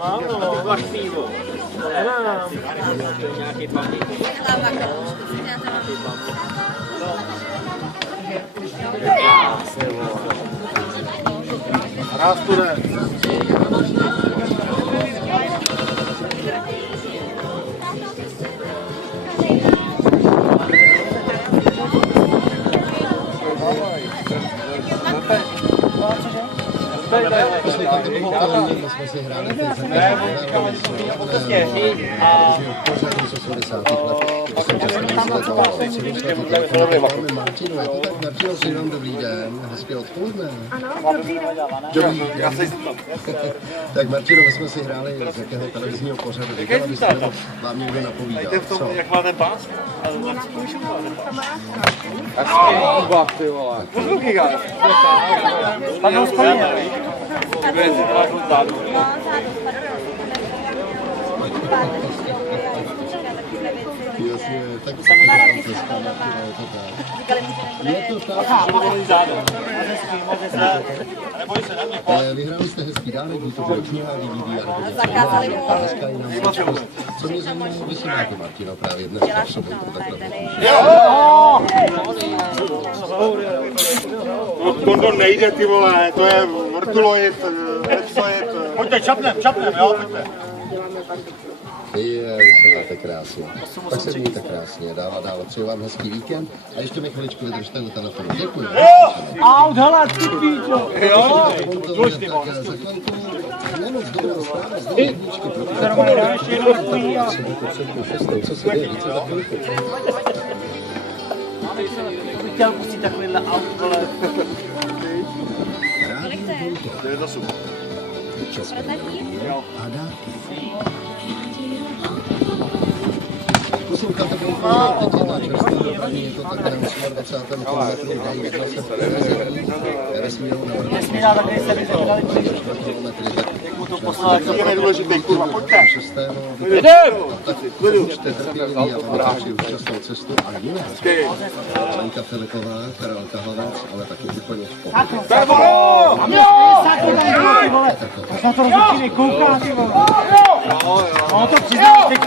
Ano. Ty máš pivo. Nemám. Nějaký paměť. Hlava kaloušku. Ráz tu jde. Jsme si hráli ten Martinu, je to tak, Martino, si jenom dobrý den, hezké odpoledne. Ano, dobrý den. Dobrý den. Tak Martino, my jsme si hráli z jakého televizního pořadu, říkala byste, nebo vám někdo napovídal, co? Jak máte pás? Pozvuky, gále. Tam ho spojíme. Jasně, tak je to tak. Je to tak. Vyhráli jste hezký dánek, buď to bylo kniha, DVD, nebo něco. Co mě zajímá, vy si máte, Martino, právě dneska v sobotu takhle. To nejde, ty vole, to je vrtuloid, repsoid. Pojďte, čapnem, jo, pojďte. Vy se máte krásně. Tak se mějte krásně, dává dál. Přeju vám hezký víkend a ještě mi chviličku vydržte u telefonu. Děkuji. Aut, hele, ty píčo. Jo. Tak za chvilku nemoc dobrou zprávu z jedničky. Co se děje? Více za chvilku. Bych chtěl pustit takovýhle aut, ale... To je to super. České a dárky. Posloucháte Bouchou, teď je na čerstvá dopraví, je to tak na 28. kilometru, dají zase ve vesmíru na vrchu. Nesmírá, tak nejste vyzvedali příště. Jak mu to poslal, jak to Je nejdůležitý, kurva, pojďte. Jdem! Tak buďte trpěliví a vám přeji účastnou cestu a jiné. Lenka Filipová, Karel Kahlavec, ale taky úplně v pohodě. Tak na to rozhodčí kouká, ty vole. No to přiznám, teď